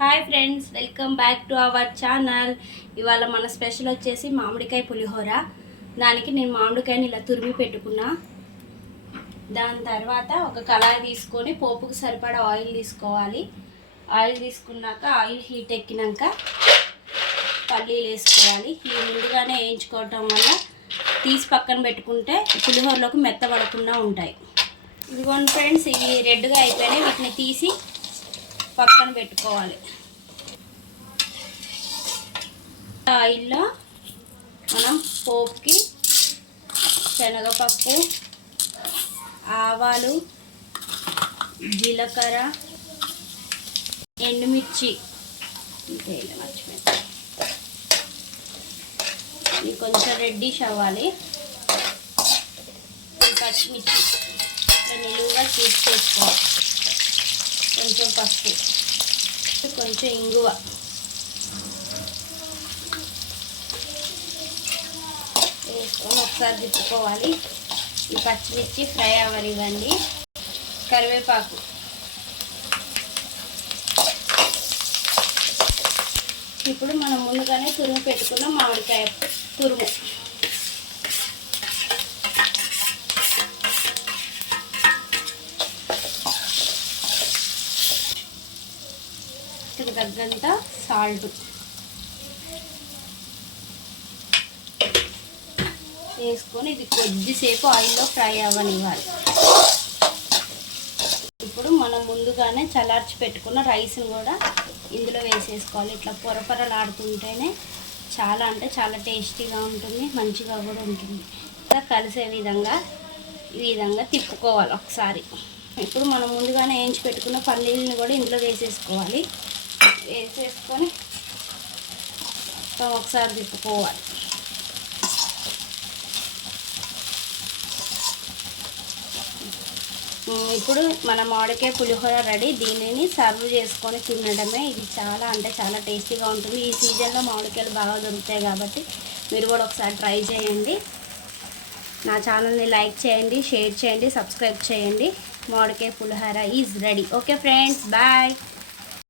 Hi friends, welcome back to our channel. ఇవాళ మన special వచ్చేసి మామిడికాయ పులిహోర. దానికి నేను మామిడికాయని ఇలా తురిమి పెట్టుకున్నా. దాని తర్వాత ఒక కళాయి తీసుకొని పోపుకు సరిపడా ఆయిల్ తీసుకోవాలి. ఆయిల్ తీసుకున్నాక ఆయిల్ హీట్ ఎక్కినాక పల్లీలు వేసుకోవాలి. ఇవి ముందుగానే వేయించుకోవటం వల్ల తీసి పక్కన పెట్టుకుంటే పులిహోరలోకి మెత్తబడకుండా ఉంటాయి. ఇదిగోండి ఫ్రెండ్స్, ఇవి రెడ్గా అయిపోయినాయి. వీటిని తీసి పక్కన పెట్టుకోవాలి. ఆయిల్లో మనం పోపుకి శనగపప్పు, ఆవాలు, జీలకర్ర, ఎండుమిర్చి, ఇది కొంచెం రెడ్డిష్ అవ్వాలి. పచ్చిమిర్చి ఇట్లా నిలువుగా చేసుకోవాలి. కొంచెం పసుపు, కొంచెం ఇంగువ, వేసుకొని ఒకసారి తిప్పుకోవాలి. ఈ పచ్చిమిర్చి ఫ్రై అవ్వనివ్వండి. కరివేపాకు, ఇప్పుడు మనం ముందుగానే తురుము పెట్టుకున్న మామిడికాయ తురుము, తగ్గంత సాల్ట్ వేసుకొని ఇది కొద్దిసేపు ఆయిల్లో ఫ్రై అవ్వనివ్వాలి. ఇప్పుడు మనం ముందుగానే చల్లార్చి పెట్టుకున్న రైస్ని కూడా ఇందులో వేసేసుకోవాలి. ఇట్లా పొరపొరలాడుతుంటేనే చాలా అంటే చాలా టేస్టీగా ఉంటుంది, మంచిగా కూడా ఉంటుంది. ఇలా కలిసే విధంగా ఈ విధంగా తిప్పుకోవాలి ఒకసారి. ఇప్పుడు మనం ముందుగానే వేయించి పెట్టుకున్న పల్లీలని కూడా ఇందులో వేసేసుకోవాలి. వేసేసుకొని ఒకసారి తిప్పుకోవాలి. ఇప్పుడు మన మామిడికాయ పులిహోర రెడీ. దీనిని సర్వ్ చేసుకొని తినడమే. ఇది చాలా అంటే చాలా టేస్టీగా ఉంటుంది. ఈ సీజన్లో మామిడికాయలు బాగా దొరుకుతాయి కాబట్టి మీరు కూడా ఒకసారి ట్రై చేయండి. నా ఛానల్ని లైక్ చేయండి, షేర్ చేయండి, సబ్స్క్రైబ్ చేయండి. Mamidikaya pulihora is ready. Okay friends, bye.